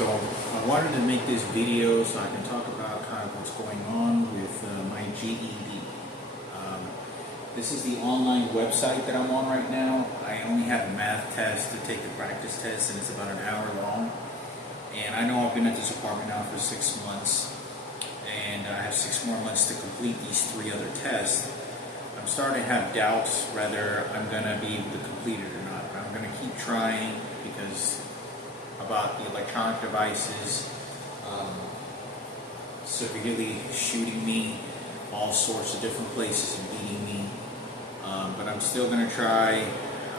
So I wanted to make this video so I can talk about kind of what's going on with my GED. This is the online website that I'm on right now. I only have a math test to take the practice test, and it's about an hour long. And I know I've been at this apartment now for 6 months, and I have 6 more months to complete these 3 other tests. I'm starting to have doubts whether I'm going to be able to complete it or not. I'm going to keep trying because about the electronic devices severely shooting me all sorts of different places and beating me. But I'm still going to try.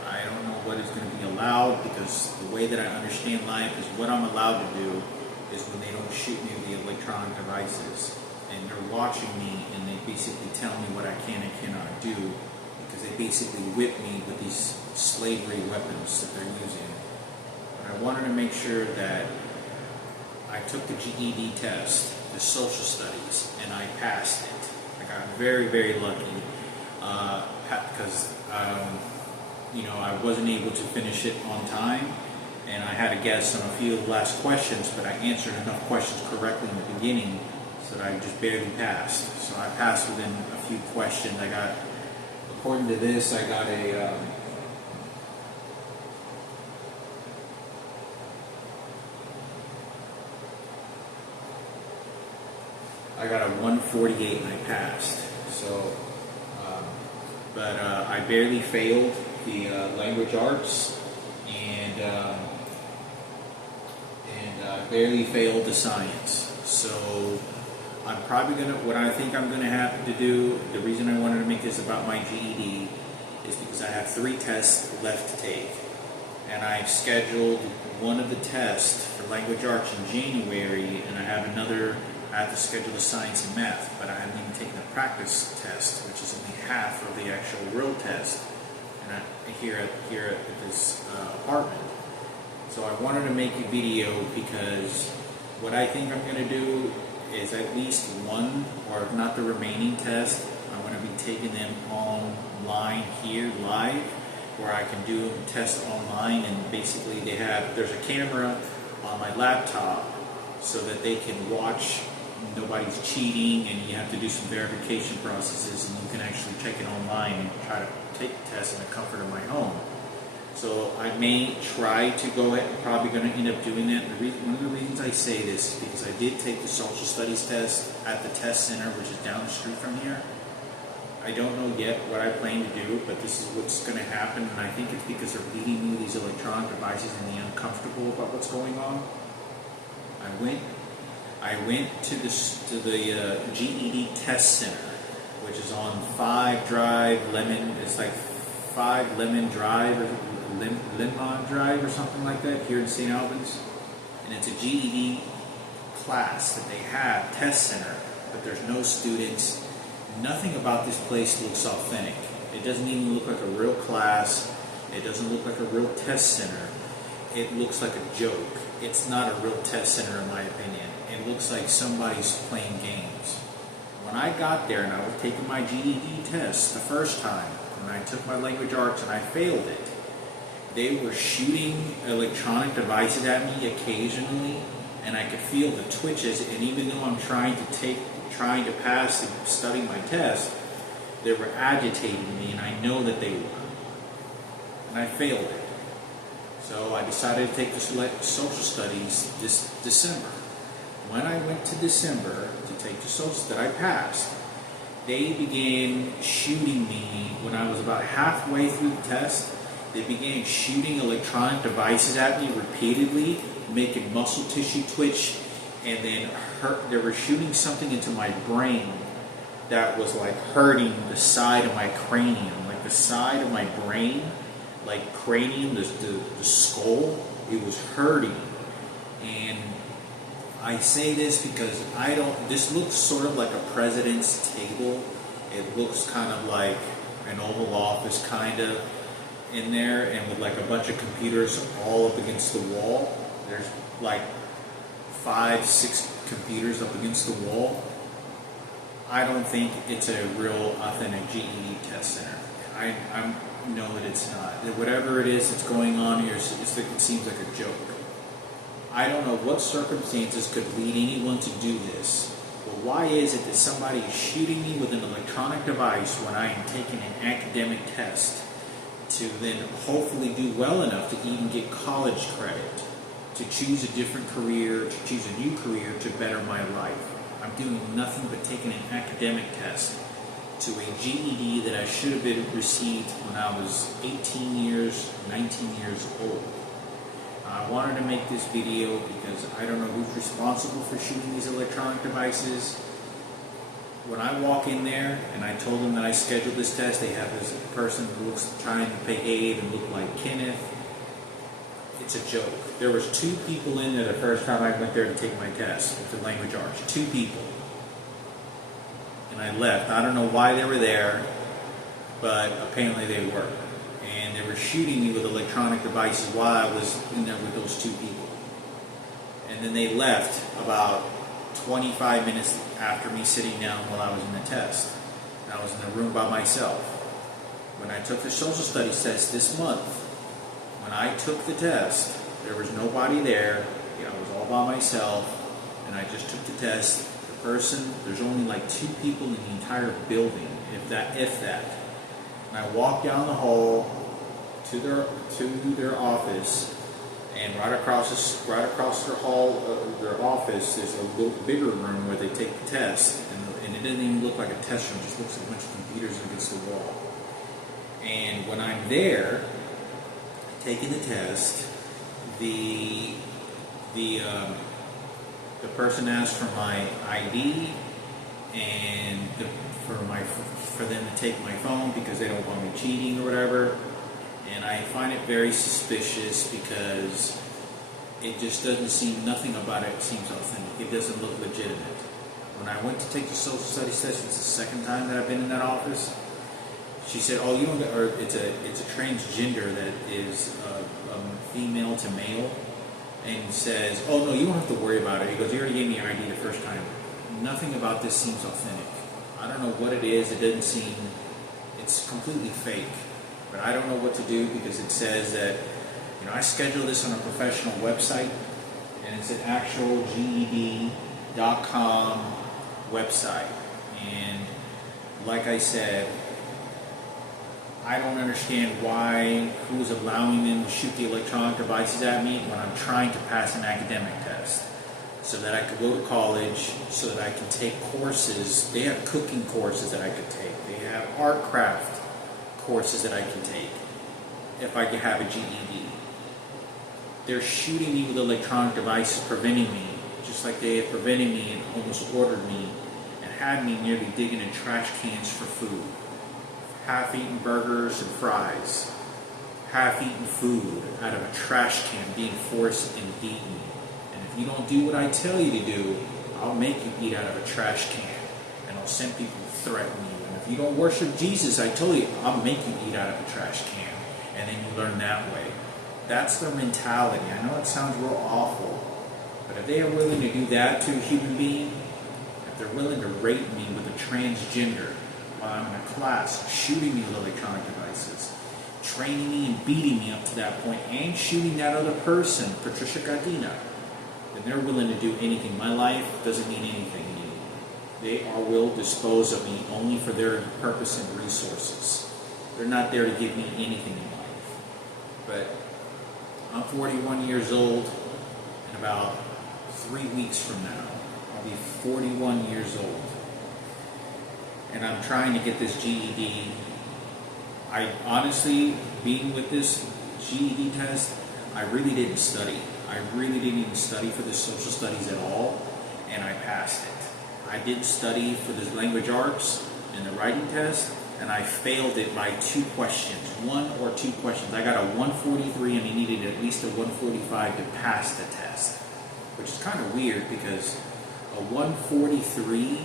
I don't know what is going to be allowed, because the way that I understand life is what I'm allowed to do is when they don't shoot me with the electronic devices and they're watching me and they basically tell me what I can and cannot do, because they basically whip me with these slavery weapons that they're using. But I wanted to make sure that I took the GED test, the social studies, and I passed it. I got very, very lucky because I wasn't able to finish it on time, and I had to guess on a few of the last questions, but I answered enough questions correctly in the beginning so that I just barely passed. So I passed within a few questions. I got, according to this, I got a I got a 148 and I passed. So, but I barely failed the language arts, and I barely failed the science. So I'm probably gonna. What I think I'm gonna have to do. The reason I wanted to make this about my GED is because I have 3 tests left to take, and I've scheduled one of the tests for language arts in January, and I have another. I have to schedule the science and math, but I haven't even taken the practice test, which is only half of the actual real test, and here at this apartment. So I wanted to make a video because what I think I'm going to do is at least one, or if not the remaining test, I'm going to be taking them online here live, where I can do a test online, and basically there's a camera on my laptop so that they can watch. Nobody's cheating, and you have to do some verification processes, and you can actually check it online and try to take the test in the comfort of my home. So I may try to go ahead, probably going to end up doing that. One of the reasons I say this is because I did take the social studies test at the test center, which is down the street from here. I don't know yet what I plan to do, but this is what's going to happen, and I think it's because they're beating me with these electronic devices and the uncomfortable about what's going on. I went to the GED Test Center, which is on 5 Drive, Lemon. It's like 5 Lemon Drive or Lemon Drive or something like that here in St. Albans. And it's a GED class that they have, Test Center, but there's no students. Nothing about this place looks authentic. It doesn't even look like a real class. It doesn't look like a real test center. It looks like a joke. It's not a real test center in my opinion. It looks like somebody's playing games. When I got there and I was taking my GED test the first time, when I took my language arts and I failed it, they were shooting electronic devices at me occasionally, and I could feel the twitches, and even though I'm trying to pass and study my test, they were agitating me, and I know that they were. And I failed it. So I decided to take the social studies this December. When I went to December to take the social that I passed, they began shooting me when I was about halfway through the test. They began shooting electronic devices at me repeatedly, making muscle tissue twitch, and then they were shooting something into my brain that was like hurting the side of my cranium, like the side of my brain, like cranium, the skull, it was hurting. And I say this because this looks sort of like a president's table. It looks kind of like an Oval Office kind of in there, and with like a bunch of computers all up against the wall. There's like 5, 6 computers up against the wall. I don't think it's a real authentic GED test center. I know that it's not. Whatever it is that's going on here, it seems like a joke. I don't know what circumstances could lead anyone to do this, but why is it that somebody is shooting me with an electronic device when I am taking an academic test to then hopefully do well enough to even get college credit, to choose a different career, to choose a new career to better my life? I'm doing nothing but taking an academic test to a GED that I should have been received when I was 18 years, 19 years old. I wanted to make this video because I don't know who's responsible for shooting these electronic devices. When I walk in there and I told them that I scheduled this test, they have this person who looks trying to behave and look like Kenneth. It's a joke. There was 2 people in there the first time I went there to take my test for language arts. 2 people. And I left. I don't know why they were there, but apparently they were. And they were shooting me with electronic devices while I was in there with those 2 people. And then they left about 25 minutes after me sitting down while I was in the test. And I was in the room by myself. When I took the social studies test this month, when I took the test, there was nobody there. I was all by myself, and I just took the test. The person, there's only like 2 people in the entire building, if that. And I walked down the hall to their office, and right across their hall, their office, is a little bigger room where they take the test, and it doesn't even look like a test room; it just looks like a bunch of computers against the wall. And when I'm there taking the test, the person asked for my ID and for them to take my phone because they don't want me cheating or whatever. And I find it very suspicious because it just doesn't seem, nothing about it seems authentic. It doesn't look legitimate. When I went to take the social studies test, it's the second time that I've been in that office. She said, "Oh, you don't get," or it's a transgender that is female to male, and says, "Oh no, you don't have to worry about it." He goes, "You already gave me your ID the first time." Nothing about this seems authentic. I don't know what it is. It doesn't seem. It's completely fake. But I don't know what to do because it says that, I scheduled this on a professional website, and it's an actual GED.com website. And like I said, I don't understand who's allowing them to shoot the electronic devices at me when I'm trying to pass an academic test so that I could go to college, so that I can take courses. They have cooking courses that I could take. They have art craft courses that I can take if I can have a GED. They're shooting me with electronic devices, preventing me, just like they had prevented me and almost ordered me and had me nearly digging in trash cans for food. Half-eaten burgers and fries, half-eaten food out of a trash can, being forced and beaten. And if you don't do what I tell you to do, I'll make you eat out of a trash can, and I'll send people to threaten you. And if you don't worship Jesus, I told you, I'll make you eat out of a trash can, and then you learn that way. That's their mentality. I know it sounds real awful, but if they are willing to do that to a human being, if they're willing to rape me with a transgender, while I'm in a class, shooting me with electronic devices, training me and beating me up to that point, and shooting that other person, Patricia Gardina, then they're willing to do anything. My life doesn't mean anything anymore. They will dispose of me only for their purpose and resources. They're not there to give me anything in life. But I'm 41 years old, and about 3 weeks from now, I'll be 41 years old. And I'm trying to get this GED. I honestly, being with this GED test, I really didn't study. I really didn't even study for the social studies at all, and I passed it. I didn't study for the language arts and the writing test, and I failed it by 2 questions, 1 or 2 questions. I got a 143, and I needed at least a 145 to pass the test, which is kind of weird because a 143,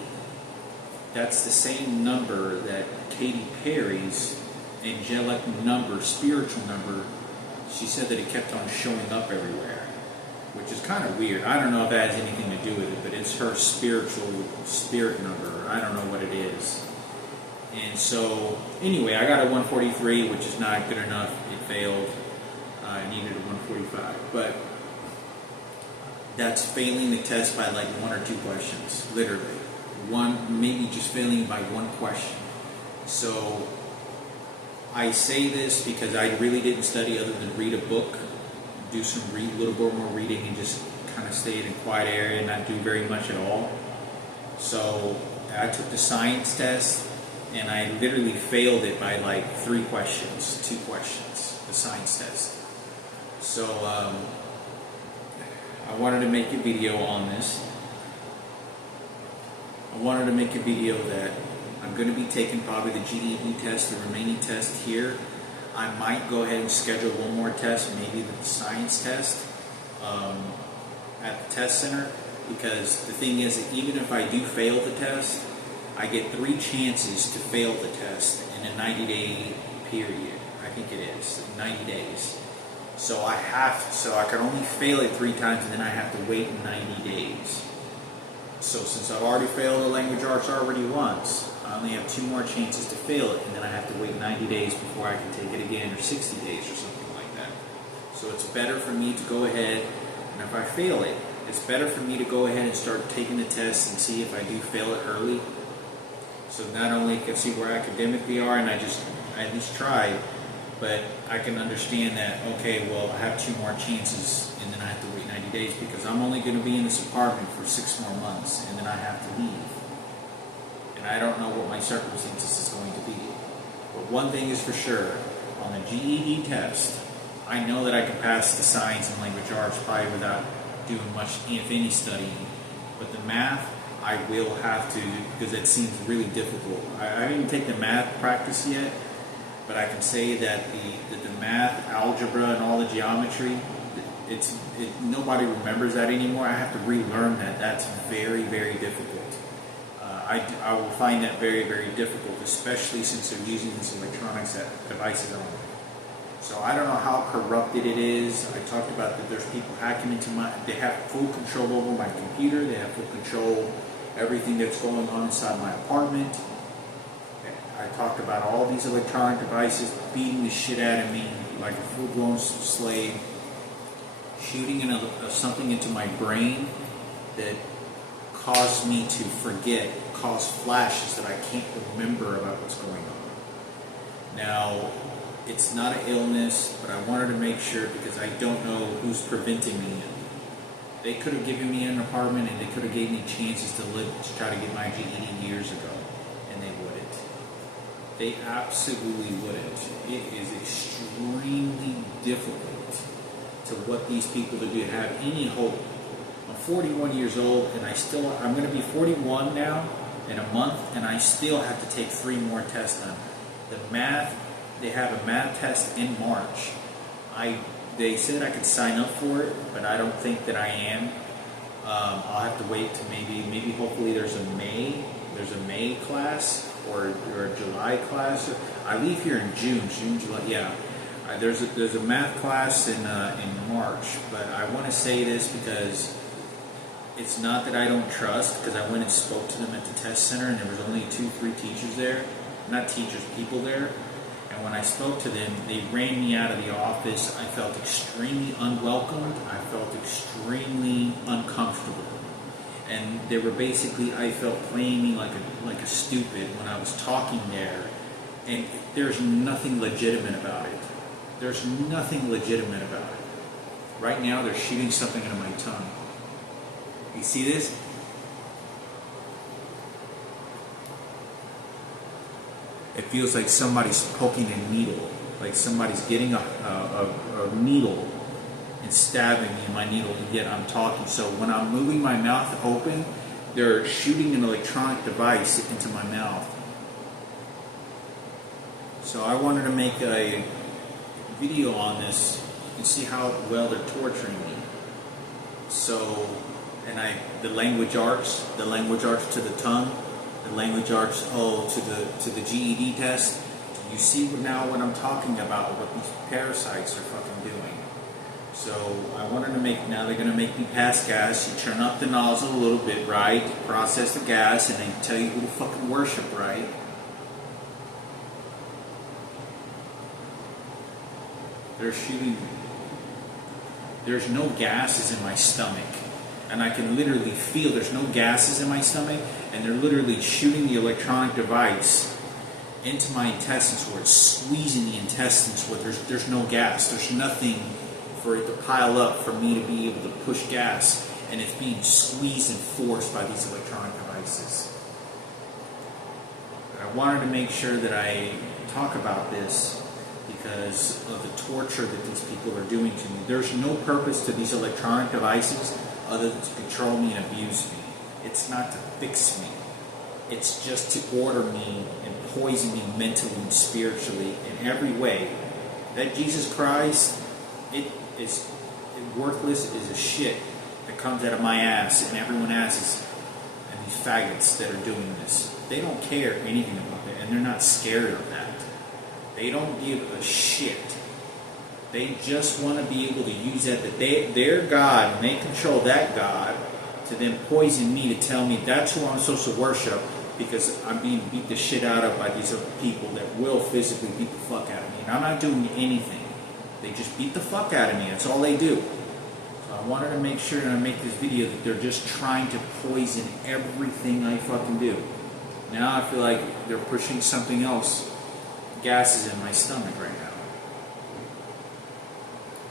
that's the same number that Katy Perry's angelic number, spiritual number, she said that it kept on showing up everywhere, which is kind of weird. I don't know if that has anything to do with it, but it's her spirit number. I don't know what it is. And so, anyway, I got a 143, which is not good enough. It failed. I needed a 145. But that's failing the test by like 1 or 2 questions, literally. One, maybe just failing by 1 question. So I say this because I really didn't study other than read a book, do some little bit more reading, and just kind of stay in a quiet area and not do very much at all. So I took the science test, and I literally failed it by like 3 questions, 2 questions, the science test. So I wanted to make a video on this. I wanted to make a video that I'm going to be taking probably the GED test, the remaining test here. I might go ahead and schedule one more test, maybe the science test at the test center, because the thing is that even if I do fail the test, I get 3 chances to fail the test in a 90-day period. I think it is 90 days. So I can only fail it 3 times, and then I have to wait 90 days. So since I've already failed the language arts already once, I only have 2 more chances to fail it, and then I have to wait 90 days before I can take it again, or 60 days or something like that. So it's better for me to go ahead, and if I fail it, it's better for me to go ahead and start taking the test and see if I do fail it early. So not only can see where academically are, and I at least tried, but I can understand that, okay, well, I have 2 more chances, and then I have to wait 90 days because I'm only going to be in this apartment for 6 more months, and then I have to leave. And I don't know what my circumstances is going to be. But one thing is for sure, on the GED test, I know that I can pass the science and language arts probably without doing much, if any, studying. But the math, I will have to, because it seems really difficult. I didn't take the math practice yet, but I can say that the math, algebra, and all the geometry, nobody remembers that anymore. I have to relearn that. That's very, very difficult. I will find that very, very difficult, especially since they're using these electronics devices on. So I don't know how corrupted it is. I talked about that there's people hacking into they have full control over my computer. They have full control everything that's going on inside my apartment. I talked about all these electronic devices beating the shit out of me like a full-blown slave, shooting something into my brain that caused me to forget, caused flashes that I can't remember about what's going on. Now, it's not an illness, but I wanted to make sure because I don't know who's preventing me. They could have given me an apartment and they could have gave me chances to try to get my GED years ago, and they wouldn't. They absolutely wouldn't. It is extremely difficult to what these people to do have any hope. I'm 41 years old, and I'm going to be 41 now in a month, and I still have to take 3 more tests done. The math, they have a math test in March. They said I could sign up for it, but I don't think that I am. I'll have to wait to maybe hopefully there's a May class or a July class. I leave here in June, July. Yeah, there's a math class in March. But I want to say this because it's not that I don't trust, because I went and spoke to them at the test center, and there was only 2-3 teachers there, not teachers, people there. And when I spoke to them, they ran me out of the office. I felt extremely unwelcomed. I felt extremely uncomfortable. And they were basically, I felt, playing me like a stupid when I was talking there. And there's nothing legitimate about it. There's nothing legitimate about it. Right now, they're shooting something into my tongue. You see this? It feels like somebody's poking a needle, like somebody's getting a needle and stabbing me in my needle, and yet I'm talking. So when I'm moving my mouth open, they're shooting an electronic device into my mouth. So I wanted to make a video on this and see how well they're torturing me. So, and the language arts to the tongue, the language arts to the GED test. You see now what I'm talking about, what these parasites are fucking doing. So I wanted to now they're going to make me pass gas. You turn up the nozzle a little bit, right? Process the gas, and they tell you who to fucking worship, right? They're shooting. There's no gases in my stomach. and I can literally feel there's no gases in my stomach, and they're literally shooting the electronic device into my intestines, where it's squeezing the intestines where there's no gas. There's nothing for it to pile up for me to be able to push gas, and it's being squeezed and forced by these electronic devices. But I wanted to make sure that I talk about this because of the torture that these people are doing to me. There's no purpose to these electronic devices other than to control me and abuse me. It's not to fix me. It's just to order me and poison me mentally and spiritually in every way. That Jesus Christ, it is worthless as a shit that comes out of my ass and everyone asses, and these faggots that are doing this. They don't care anything about it, and they're not scared of that. They don't give a shit. They just want to be able to use that their God, and they control that God, to then poison me to tell me that's who I'm supposed to worship, because I'm being beat the shit out of by these other people that will physically beat the fuck out of me. And I'm not doing anything. They just beat the fuck out of me. That's all they do. So I wanted to make sure that I make this video that they're just trying to poison everything I fucking do. Now I feel like they're pushing something else. Gases in my stomach right now.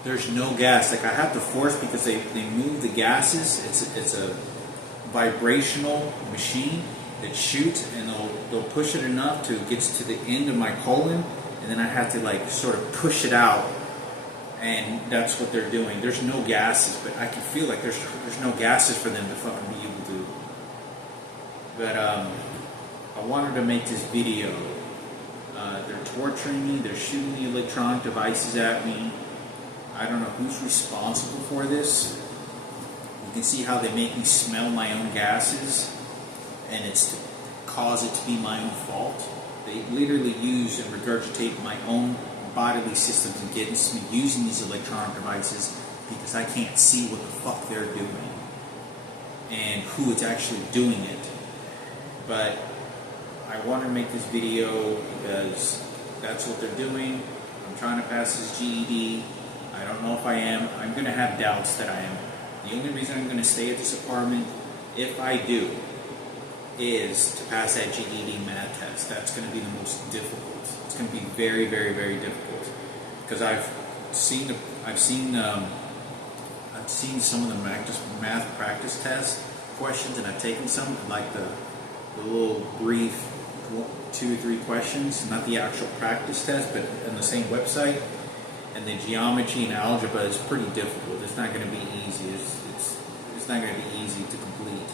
There's no gas. Like, I have to force because they move the gases. It's a vibrational machine that shoots, and they'll push it enough to get to the end of my colon, and then I have to like sort of push it out, and that's what they're doing. There's no gases, but I can feel like there's no gases for them to fucking be able to. But I wanted to make this video. They're torturing me. They're shooting the electronic devices at me. I don't know who's responsible for this. You can see how they make me smell my own gases, and it's to cause it to be my own fault. They literally use and regurgitate my own bodily systems against me using these electronic devices because I can't see what the fuck they're doing and who is actually doing it. But I want to make this video because that's what they're doing. I'm trying to pass this GED. I don't know if I am. I'm going to have doubts that I am. The only reason I'm going to stay at this apartment, if I do, is to pass that GED math test. That's going to be the most difficult. It's going to be very, very, very difficult because I've seen some of the math practice test questions, and I've taken some, like the little brief 2 or 3 questions, not the actual practice test, but on the same website. And the geometry and algebra is pretty difficult. It's not going to be easy. It's not going to be easy to complete.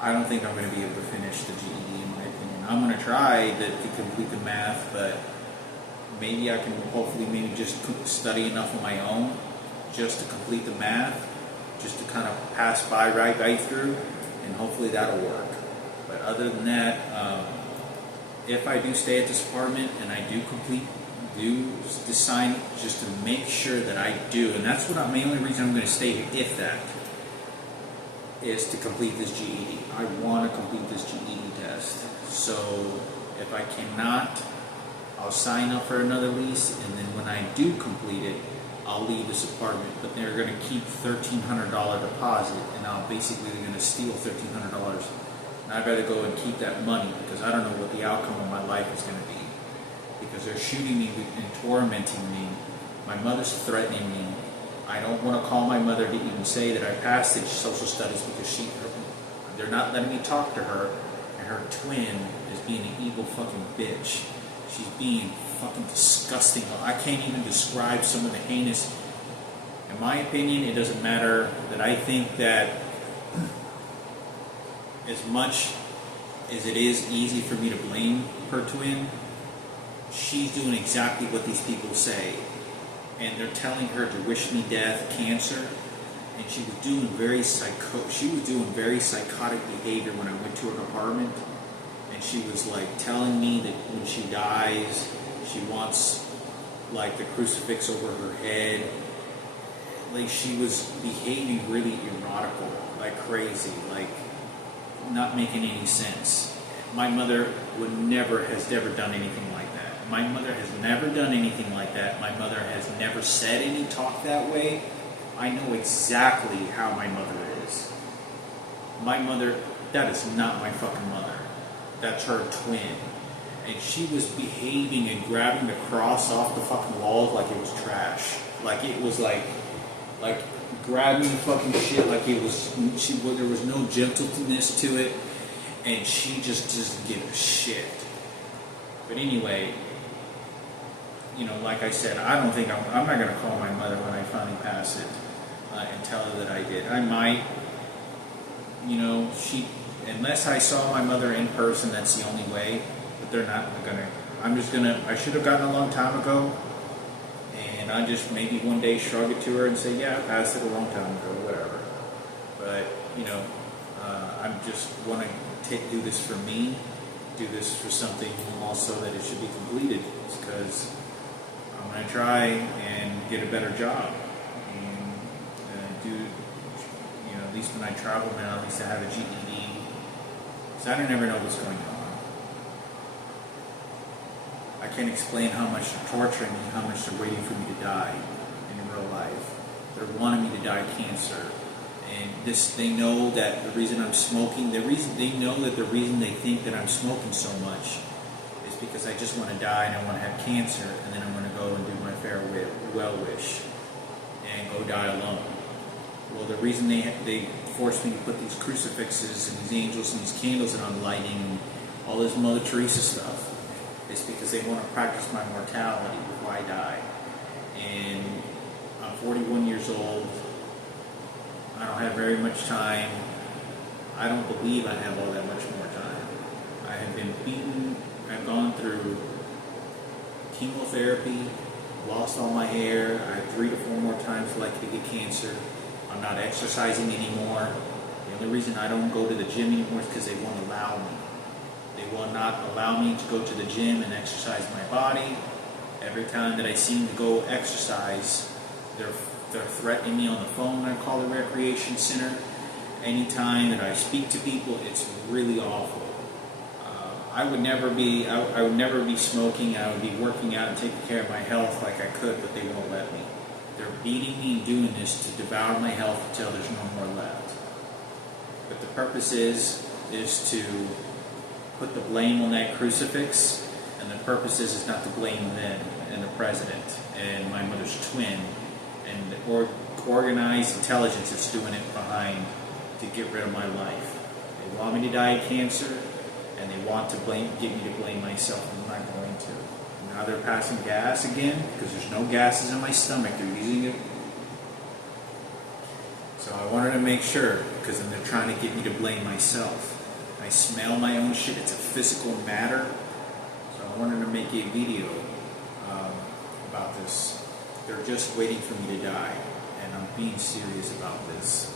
I don't think I'm going to be able to finish the GED in my opinion. I'm going to try to complete the math, but maybe I can maybe just study enough on my own just to complete the math, just to kind of pass by right through, and hopefully that'll work. But other than that, if I do stay at this apartment and I do decide just to make sure that I do, and that's my only reason I'm going to stay here, if that, is to complete this GED. I want to complete this GED test. So if I cannot, I'll sign up for another lease, and then when I do complete it, I'll leave this apartment. But they're going to keep $1,300 deposit, and they're going to steal $1,300. And I'd rather go and keep that money because I don't know what the outcome of my life is going to be. Because they're shooting me and tormenting me. My mother's threatening me. I don't want to call my mother to even say that I passed in social studies because they're not letting me talk to her, and her twin is being an evil fucking bitch. She's being fucking disgusting. I can't even describe some of the heinous. In my opinion, it doesn't matter that I think that as much as it is easy for me to blame her twin, she's doing exactly what these people say, and they're telling her to wish me death, cancer, and she was doing very psychotic behavior when I went to her apartment, and she was like telling me that when she dies, she wants like the crucifix over her head. Like, she was behaving really erotical, like crazy, like not making any sense. My mother has never done anything like that. My mother has never done anything like that. My mother has never said any talk that way. I know exactly how my mother is. My mother, that is not my fucking mother. That's her twin. And she was behaving and grabbing the cross off the fucking walls like it was trash. Like it was like grabbing the fucking shit like it was, there was no gentleness to it. And she just doesn't give a shit. But anyway, you know, like I said, I don't think I'm not going to call my mother when I finally pass it and tell her that I did. I might, you know, unless I saw my mother in person, that's the only way. But they're not going to, I should have gotten a long time ago. And I just maybe one day shrug it to her and say, yeah, I passed it a long time ago, whatever. But, you know, I just want to do this for me, do this for something also that it should be completed. Because I'm going to try and get a better job and do, you know, at least when I travel now, at least I have a GED. So I don't ever know what's going on. I can't explain how much they're torturing me, how much they're waiting for me to die in real life. They're wanting me to die of cancer. And they know that the reason I'm smoking, they know that the reason they think that I'm smoking so much is because I just want to die and I want to have cancer, and then I'm going to go and do my farewell wish and go die alone. Well, the reason they forced me to put these crucifixes and these angels and these candles that I'm lighting and all this Mother Teresa stuff is because they want to practice my mortality before I die. And I'm 41 years old. I don't have very much time. I don't believe I have all that much more time. I have been beaten. I've gone through chemotherapy, lost all my hair. I have 3 to 4 more times likely to get cancer. I'm not exercising anymore. The only reason I don't go to the gym anymore is because they won't allow me. They will not allow me to go to the gym and exercise my body. Every time that I seem to go exercise, they're threatening me on the phone when I call the recreation center. Anytime that I speak to people, it's really awful. I would never be smoking. I would be working out and taking care of my health like I could, but they won't let me. They're beating me and doing this to devour my health until there's no more left. But the purpose is to put the blame on that crucifix, and the purpose is not to blame them and the president and my mother's twin and the organized intelligence that's doing it behind to get rid of my life. They want me to die of cancer, and they want to get me to blame myself, and I'm not going to. Now they're passing gas again, because there's no gases in my stomach. They're using it. So I wanted to make sure, because then they're trying to get me to blame myself. I smell my own shit. It's a physical matter. So I wanted to make a video about this. They're just waiting for me to die, and I'm being serious about this.